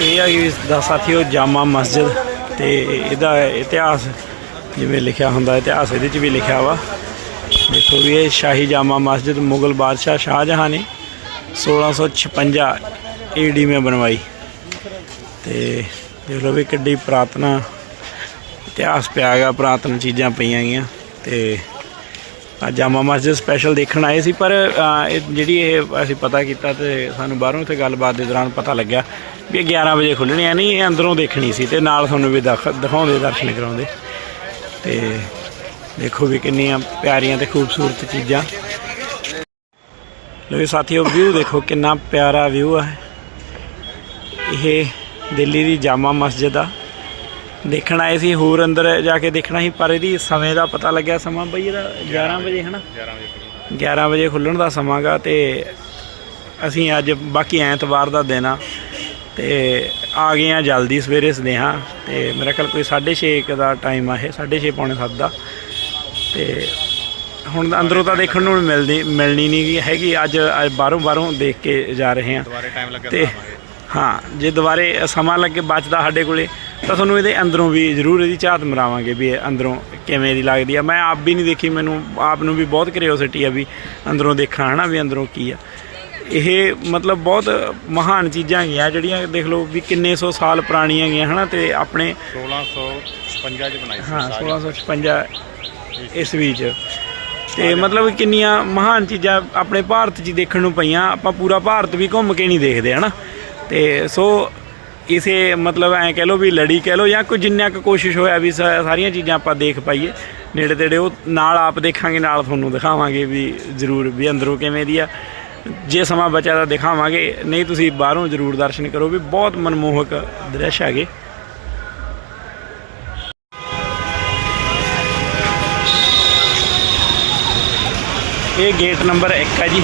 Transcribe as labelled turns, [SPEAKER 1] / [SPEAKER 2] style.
[SPEAKER 1] ਇਹ ਆ ਜੀ, ਦਾ ਸਾਥੀਓ, ਜਾਮਾ ਮਸਜਿਦ ਤੇ ਇਹਦਾ ਇਤਿਹਾਸ ਜਿਵੇਂ ਲਿਖਿਆ ਹੁੰਦਾ, ਇਤਿਹਾਸ ਇਹਦੇ 'ਚ ਵੀ ਲਿਖਿਆ ਵਾ। ਦੇਖੋ ਵੀ ਇਹ ਸ਼ਾਹੀ ਜਾਮਾ ਮਸਜਿਦ, ਮੁਗਲ ਬਾਦਸ਼ਾਹ ਸ਼ਾਹਜਹਾਂ ਨੇ 1656 ਏਡੀ में ਬਣਵਾਈ। ਤੇ ਦੇਖ ਲਓ ਵੀ ਕਿੱਡੀ ਪ੍ਰਾਤਨਾ ਇਤਿਹਾਸ ਪਿਆ ਗਿਆ ਪ੍ਰਾਤਨ ਚੀਜ਼ਾਂ ਪਈਆਂ ਗਈਆਂ। ਤੇ ਜਾਮਾ ਮਸਜਿਦ ਸਪੈਸ਼ਲ ਦੇਖਣ ਆਏ ਸੀ, ਪਰ ਇਹ ਜਿਹੜੀ ਇਹ ਅਸੀਂ ਪਤਾ ਕੀਤਾ ਤੇ ਸਾਨੂੰ ਬਾਹਰੋਂ ਇੱਥੇ ਗੱਲਬਾਤ ਦੇ ਦੌਰਾਨ ਪਤਾ ਲੱਗਿਆ ਵੀ ਇਹ 11 ਵਜੇ ਖੁੱਲਣੀ ਆ, ਨਹੀਂ, ਇਹ ਅੰਦਰੋਂ ਦੇਖਣੀ ਸੀ ਤੇ ਨਾਲ ਤੁਹਾਨੂੰ ਵੀ ਦਿਖ- ਦਿਖਾਉਂਦੇ, ਦਰਸ਼ਨ ਕਰਾਉਂਦੇ। ਤੇ ਦੇਖੋ ਵੀ ਕਿੰਨੀਆਂ ਪਿਆਰੀਆਂ ਤੇ ਖੂਬਸੂਰਤ ਚੀਜ਼ਾਂ। ਲੋ ਵੀ ਸਾਥੀਓ ਵਿਊ ਦੇਖੋ ਕਿੰਨਾ ਪਿਆਰਾ ਵਿਊ ਆ। ਇਹ ਦਿੱਲੀ ਦੀ ਜਾਮਾ ਮਸਜਿਦ ਆ। ਦੇਖਣ ਆਏ ਸੀ ਹੋਰ ਅੰਦਰ ਜਾ ਕੇ ਦੇਖਣਾ ਸੀ ਪਰ ਇਹਦੀ ਸਮੇਂ ਦਾ ਪਤਾ ਲੱਗਿਆ ਸਮਾਂ ਬਈ ਇਹਦਾ 11 ਵਜੇ ਹਨਾ? 11 ਵਜੇ ਖੁੱਲਣ ਦਾ ਸਮਾਂ ਗਾ ਤੇ ਅਸੀਂ ਅੱਜ ਬਾਕੀ ਐਤਵਾਰ ਦਾ ਦਿਨ ਆ ਤੇ ਆ ਗਏ ਆ ਜਲਦੀ ਸਵੇਰੇ ਸਨੇਹਾ ਤੇ ਮੇਰਾ ਖਿਆਲ ਕੋਈ 6:30 ਦਾ ਟਾਈਮ ਆ ਇਹ 6:30 ਪੌਣੇ 7 ਦਾ। ਤੇ ਹੁਣ ਅੰਦਰੋਂ ਤਾਂ ਦੇਖਣ ਨੂੰ ਮਿਲਦੀ ਮਿਲਣੀ ਨਹੀਂ ਹੈਗੀ ਅੱਜ ਅੱਜ ਬਾਹਰੋਂ ਬਾਹਰੋਂ ਦੇਖ ਕੇ ਜਾ ਰਹੇ ਹਾਂ
[SPEAKER 2] ਦੁਬਾਰੇ ਟਾਈਮ ਲੱਗਿਆ
[SPEAKER 1] ਤੇ ਹਾਂ ਜੇ ਦੁਬਾਰੇ ਸਮਾਂ ਲੱਗੇ ਬਚਦਾ ਸਾਡੇ ਕੋਲੇ ਤਾਂ ਤੁਹਾਨੂੰ ਇਹਦੇ ਅੰਦਰੋਂ ਵੀ ਜ਼ਰੂਰ ਇਹਦੀ ਝਾਤ ਮਰਾਵਾਂਗੇ ਵੀ ਇਹ ਅੰਦਰੋਂ ਕਿਵੇਂ ਦੀ ਲੱਗਦੀ ਆ। ਮੈਂ ਆਪ ਵੀ ਨਹੀਂ ਦੇਖੀ ਮੈਨੂੰ ਆਪ ਨੂੰ ਵੀ ਬਹੁਤ ਕਿਉਰਿਓਸਿਟੀ ਆ ਵੀ ਅੰਦਰੋਂ ਦੇਖਾਂ ਹਨਾ ਵੀ ਅੰਦਰੋਂ ਕੀ ਆ। ਇਹ ਮਤਲਬ ਬਹੁਤ ਮਹਾਨ ਚੀਜ਼ਾਂ ਹੈਗੀਆਂ ਜਿਹੜੀਆਂ ਦੇਖ ਲਓ ਵੀ ਕਿੰਨੇ ਸੌ ਸਾਲ ਪੁਰਾਣੀਆਂ ਹੈਗੀਆਂ ਹਨਾ ਤੇ ਆਪਣੇ
[SPEAKER 2] 1656 ਚ ਬਣਾਈ ਸੀ
[SPEAKER 1] ਹਾਂ 1656 ਈਸਵੀ ਚ ਤੇ ਮਤਲਬ ਕਿੰਨੀਆਂ ਮਹਾਨ ਚੀਜ਼ਾਂ ਆਪਣੇ ਭਾਰਤ 'ਚ ਦੇਖਣ ਨੂੰ ਪਈਆਂ ਆਪਾਂ ਪੂਰਾ ਭਾਰਤ ਵੀ ਘੁੰਮ ਕੇ ਨਹੀਂ ਦੇਖਦੇ ਹਨਾ। ਤੇ ਸੋ ਕਿਸੇ ਮਤਲਬ ਐ ਕਹਿ ਲਓ ਵੀ ਲੜੀ ਕਹਿ ਲਓ ਜਾਂ ਕੋਈ ਜਿੰਨਾ ਕੁ ਕੋਸ਼ਿਸ਼ ਹੋਇਆ ਵੀ ਸਾ- ਸਾਰੀਆਂ ਚੀਜ਼ਾਂ ਆਪਾਂ ਦੇਖ ਪਾਈਏ। ਨੇੜੇ ਤੇੜੇ ਉਹ ਨਾਲ ਆਪ ਦੇਖਾਂਗੇ, ਨਾਲ ਤੁਹਾਨੂੰ ਦਿਖਾਵਾਂਗੇ ਵੀ ਜ਼ਰੂਰ ਵੀ ਅੰਦਰੋਂ ਕਿਵੇਂ ਦੀ ਆ। ਜੇ ਸਮਾਂ ਬਚਿਆ ਤਾਂ ਦਿਖਾਵਾਂਗੇ। ਨਹੀਂ, ਤੁਸੀਂ ਬਾਹਰੋਂ ਜ਼ਰੂਰ ਦਰਸ਼ਨ ਕਰੋ ਵੀ ਬਹੁਤ ਮਨਮੋਹਕ ਦ੍ਰਿਸ਼ ਹੈਗੇ। ਇਹ ਗੇਟ ਨੰਬਰ 1 ਹੈ ਜੀ।